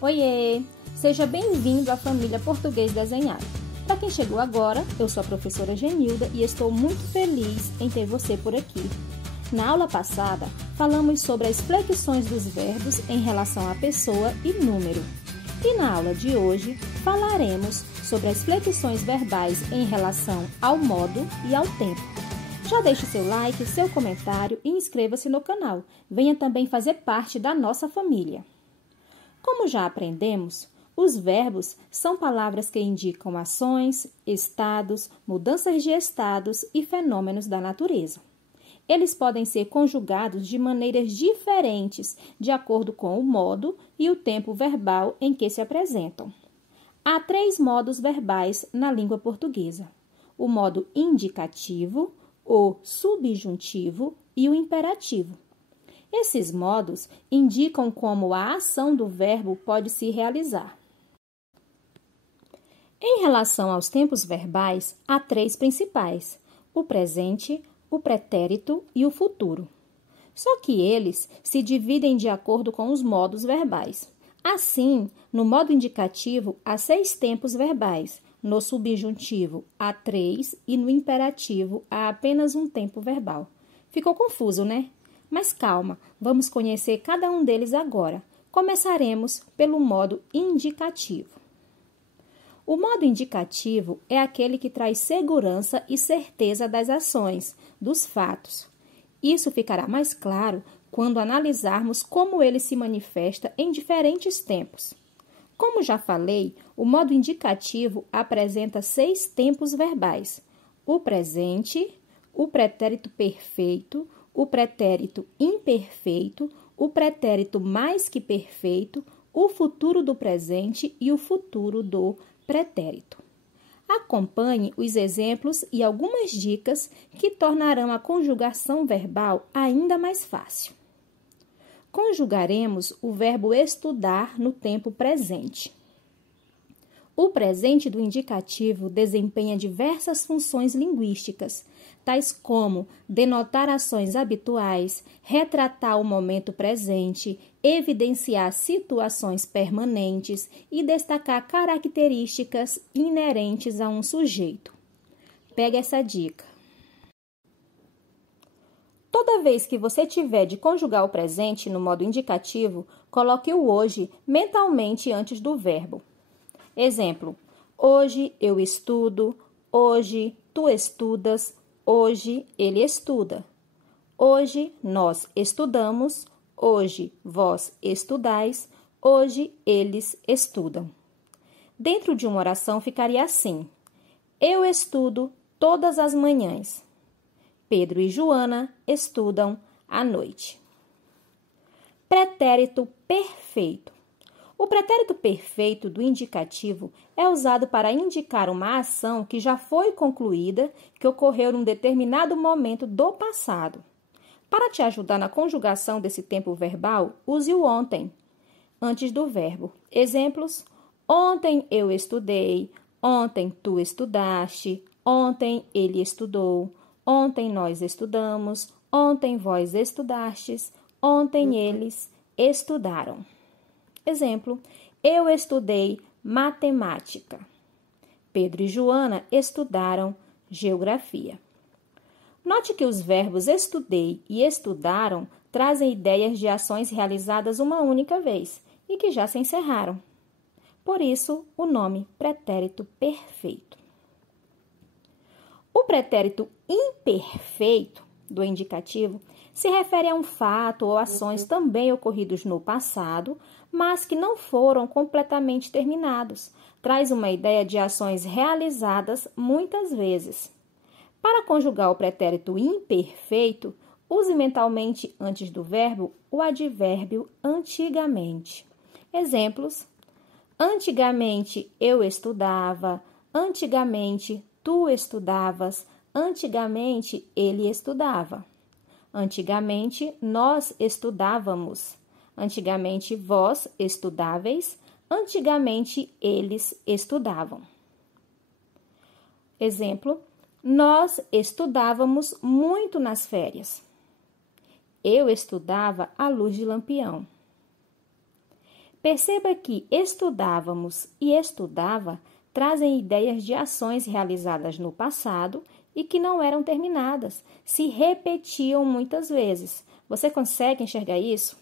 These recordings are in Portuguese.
Oiê! Seja bem-vindo à família Português Desenhado. Para quem chegou agora, eu sou a professora Genilda e estou muito feliz em ter você por aqui. Na aula passada, falamos sobre as flexões dos verbos em relação à pessoa e número. E na aula de hoje, falaremos sobre as flexões verbais em relação ao modo e ao tempo. Já deixe seu like, seu comentário e inscreva-se no canal. Venha também fazer parte da nossa família. Como já aprendemos, os verbos são palavras que indicam ações, estados, mudanças de estados e fenômenos da natureza. Eles podem ser conjugados de maneiras diferentes, de acordo com o modo e o tempo verbal em que se apresentam. Há 3 modos verbais na língua portuguesa: o modo indicativo, o subjuntivo e o imperativo. Esses modos indicam como a ação do verbo pode se realizar. Em relação aos tempos verbais, há 3 principais: o presente, o pretérito e o futuro. Só que eles se dividem de acordo com os modos verbais. Assim, no modo indicativo, há 6 tempos verbais, no subjuntivo, há 3 e no imperativo, há apenas um tempo verbal. Ficou confuso, né? Mas calma, vamos conhecer cada um deles agora. Começaremos pelo modo indicativo. O modo indicativo é aquele que traz segurança e certeza das ações, dos fatos. Isso ficará mais claro quando analisarmos como ele se manifesta em diferentes tempos. Como já falei, o modo indicativo apresenta 6 tempos verbais: o presente, o pretérito perfeito, o pretérito imperfeito, o pretérito mais que perfeito, o futuro do presente e o futuro do pretérito. Acompanhe os exemplos e algumas dicas que tornarão a conjugação verbal ainda mais fácil. Conjugaremos o verbo estudar no tempo presente. O presente do indicativo desempenha diversas funções linguísticas, tais como denotar ações habituais, retratar o momento presente, evidenciar situações permanentes e destacar características inerentes a um sujeito. Pega essa dica. Toda vez que você tiver de conjugar o presente no modo indicativo, coloque o hoje mentalmente antes do verbo. Exemplo: hoje eu estudo, hoje tu estudas, hoje ele estuda. Hoje nós estudamos, hoje vós estudais, hoje eles estudam. Dentro de uma oração ficaria assim: eu estudo todas as manhãs. Pedro e Joana estudam à noite. Pretérito perfeito. O pretérito perfeito do indicativo é usado para indicar uma ação que já foi concluída, que ocorreu num determinado momento do passado. Para te ajudar na conjugação desse tempo verbal, use o ontem, antes do verbo. Exemplos: ontem eu estudei, ontem tu estudaste, ontem ele estudou, ontem nós estudamos, ontem vós estudastes, ontem eles estudaram. Exemplo: eu estudei matemática. Pedro e Joana estudaram geografia. Note que os verbos estudei e estudaram trazem ideias de ações realizadas uma única vez e que já se encerraram. Por isso, o nome pretérito perfeito. O pretérito imperfeito do indicativo se refere a um fato ou ações também ocorridos no passado, mas que não foram completamente terminados. Traz uma ideia de ações realizadas muitas vezes. Para conjugar o pretérito imperfeito, use mentalmente antes do verbo o advérbio antigamente. Exemplos: antigamente eu estudava, antigamente tu estudavas, antigamente ele estudava. Antigamente nós estudávamos, antigamente vós estudáveis, antigamente eles estudavam. Exemplo: nós estudávamos muito nas férias. Eu estudava à luz de lampião. Perceba que estudávamos e estudava trazem ideias de ações realizadas no passado e que não eram terminadas, se repetiam muitas vezes. Você consegue enxergar isso?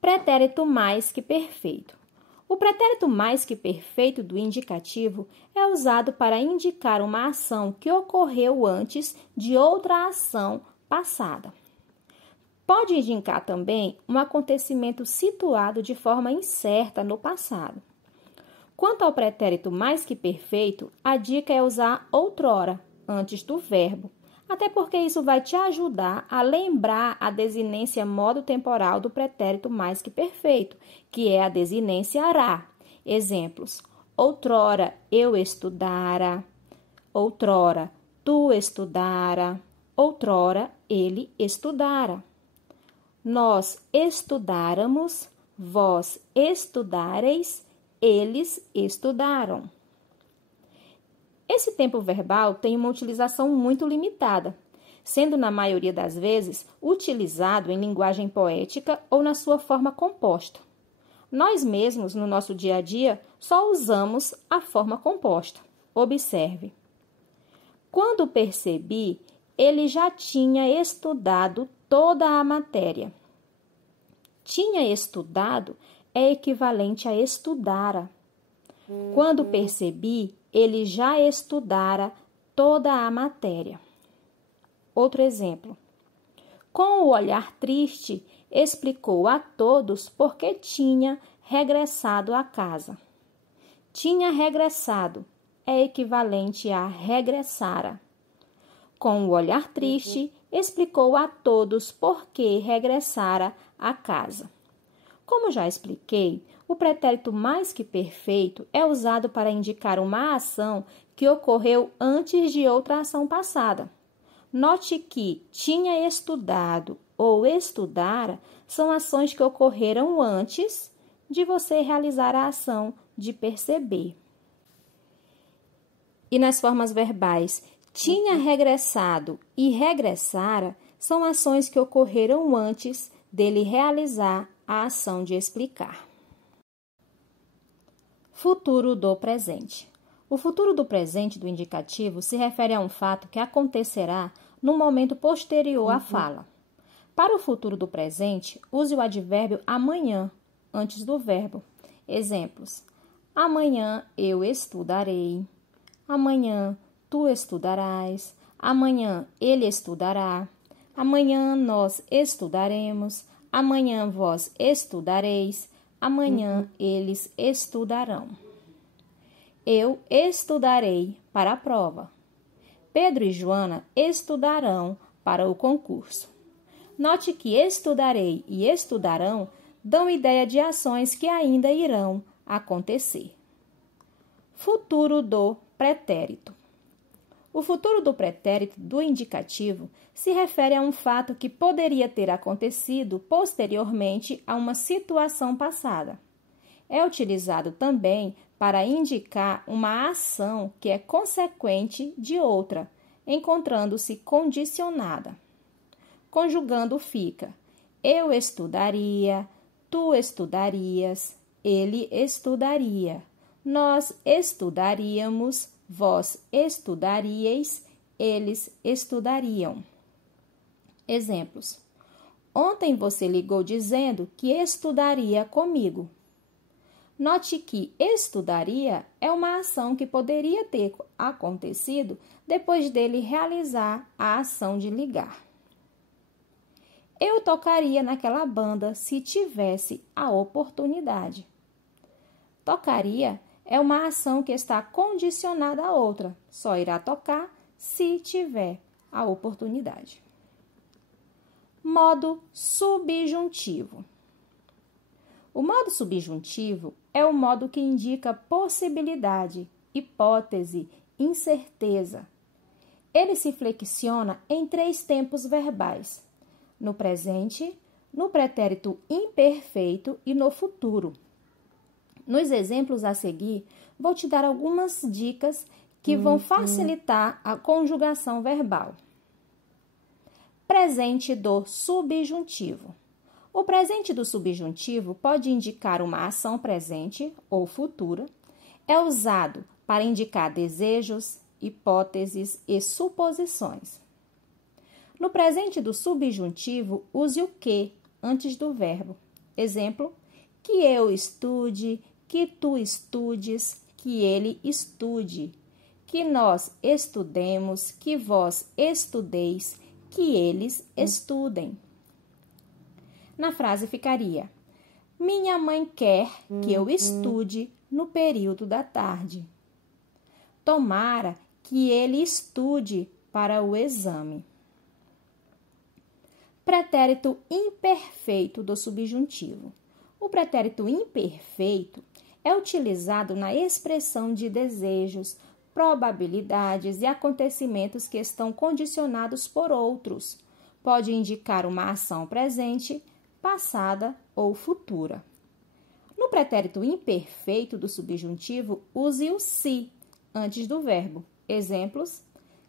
Pretérito mais que perfeito. O pretérito mais que perfeito do indicativo é usado para indicar uma ação que ocorreu antes de outra ação passada. Pode indicar também um acontecimento situado de forma incerta no passado. Quanto ao pretérito mais que perfeito, a dica é usar outrora, antes do verbo, até porque isso vai te ajudar a lembrar a desinência modo temporal do pretérito mais que perfeito, que é a desinência rá. Exemplos: outrora eu estudara, outrora tu estudara, outrora ele estudara. Nós estudáramos, vós estudareis, eles estudaram. Esse tempo verbal tem uma utilização muito limitada, sendo na maioria das vezes utilizado em linguagem poética ou na sua forma composta. Nós mesmos, no nosso dia a dia, só usamos a forma composta. Observe. Quando percebi, ele já tinha estudado toda a matéria. Tinha estudado é equivalente a estudara. Quando percebi, ele já estudara toda a matéria. Outro exemplo. Com o olhar triste, explicou a todos por que tinha regressado à casa. Tinha regressado é equivalente a regressara. Com o olhar triste, explicou a todos por que regressara à casa. Como já expliquei, o pretérito mais que perfeito é usado para indicar uma ação que ocorreu antes de outra ação passada. Note que tinha estudado ou estudara são ações que ocorreram antes de você realizar a ação de perceber. E nas formas verbais, tinha regressado e regressara são ações que ocorreram antes dele realizar a ação de explicar. Futuro do presente. O futuro do presente do indicativo se refere a um fato que acontecerá no momento posterior à fala. Para o futuro do presente, use o advérbio amanhã antes do verbo. Exemplos: amanhã eu estudarei. Amanhã tu estudarás. Amanhã ele estudará. Amanhã nós estudaremos. Amanhã vós estudareis. Amanhã eles estudarão. Eu estudarei para a prova. Pedro e Joana estudarão para o concurso. Note que estudarei e estudarão dão ideia de ações que ainda irão acontecer. Futuro do pretérito. O futuro do pretérito do indicativo se refere a um fato que poderia ter acontecido posteriormente a uma situação passada. É utilizado também para indicar uma ação que é consequente de outra, encontrando-se condicionada. Conjugando fica: eu estudaria, tu estudarias, ele estudaria, nós estudaríamos, vós estudaríeis, eles estudariam. Exemplos: ontem você ligou dizendo que estudaria comigo. Note que estudaria é uma ação que poderia ter acontecido depois dele realizar a ação de ligar. Eu tocaria naquela banda se tivesse a oportunidade. Tocaria é uma ação que está condicionada a outra, só irá tocar se tiver a oportunidade. Modo subjuntivo. O modo subjuntivo é o modo que indica possibilidade, hipótese, incerteza. Ele se flexiona em 3 tempos verbais: no presente, no pretérito imperfeito e no futuro. Nos exemplos a seguir, vou te dar algumas dicas que vão facilitar a conjugação verbal. Presente do subjuntivo. O presente do subjuntivo pode indicar uma ação presente ou futura. É usado para indicar desejos, hipóteses e suposições. No presente do subjuntivo, use o que antes do verbo. Exemplo: que eu estude, que tu estudes, que ele estude, que nós estudemos, que vós estudeis, que eles estudem. Na frase ficaria: minha mãe quer que eu estude no período da tarde. Tomara que ele estude para o exame. Pretérito imperfeito do subjuntivo. O pretérito imperfeito é utilizado na expressão de desejos, probabilidades e acontecimentos que estão condicionados por outros. Pode indicar uma ação presente, passada ou futura. No pretérito imperfeito do subjuntivo, use o se antes do verbo. Exemplos: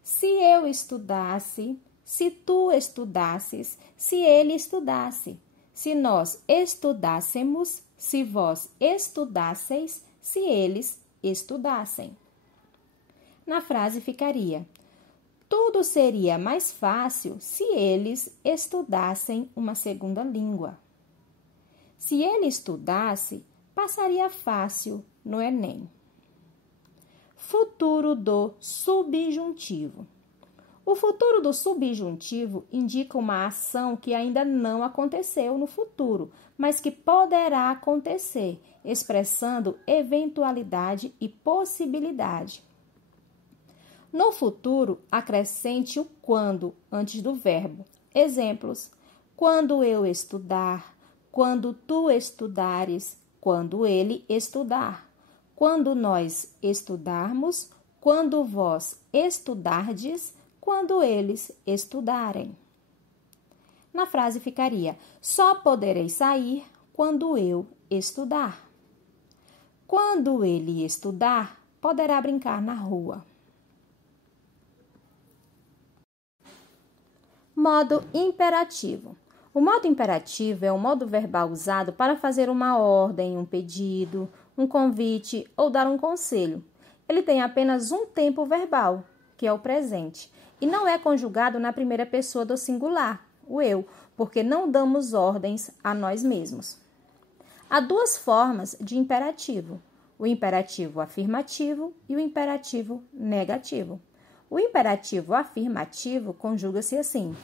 se eu estudasse, se tu estudasses, se ele estudasse, se nós estudássemos, se vós estudasseis, se eles estudassem. Na frase ficaria: tudo seria mais fácil se eles estudassem uma segunda língua. Se ele estudasse, passaria fácil no Enem. Futuro do subjuntivo. O futuro do subjuntivo indica uma ação que ainda não aconteceu no futuro, mas que poderá acontecer, expressando eventualidade e possibilidade. No futuro, acrescente o quando antes do verbo. Exemplos: quando eu estudar, quando tu estudares, quando ele estudar, quando nós estudarmos, quando vós estudardes, quando eles estudarem. Na frase ficaria: só poderei sair quando eu estudar. Quando ele estudar, poderá brincar na rua. Modo imperativo. O modo imperativo é o modo verbal usado para fazer uma ordem, um pedido, um convite ou dar um conselho. Ele tem apenas um tempo verbal, que é o presente, e não é conjugado na primeira pessoa do singular, o eu, porque não damos ordens a nós mesmos. Há duas formas de imperativo: o imperativo afirmativo e o imperativo negativo. O imperativo afirmativo conjuga-se assim: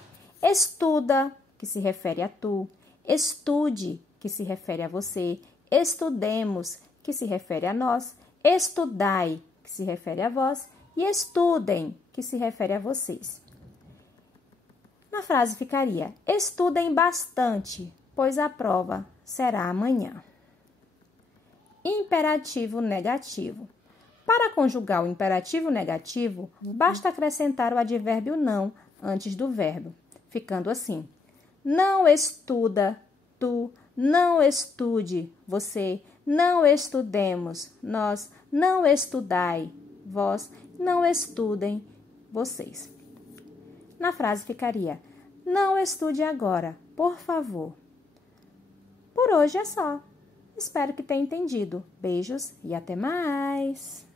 estuda, que se refere a tu, estude, que se refere a você, estudemos, que se refere a nós, estudai, que se refere a vós, e estudem, que se refere a vocês. Na frase ficaria: estudem bastante, pois a prova será amanhã. Imperativo negativo. Para conjugar o imperativo negativo, basta acrescentar o advérbio não antes do verbo, ficando assim: não estuda, tu, não estude, você, não estudemos, nós, não estudai, vós, não estudem, vocês. Na frase ficaria: não estude agora, por favor. Por hoje é só. Espero que tenha entendido. Beijos e até mais!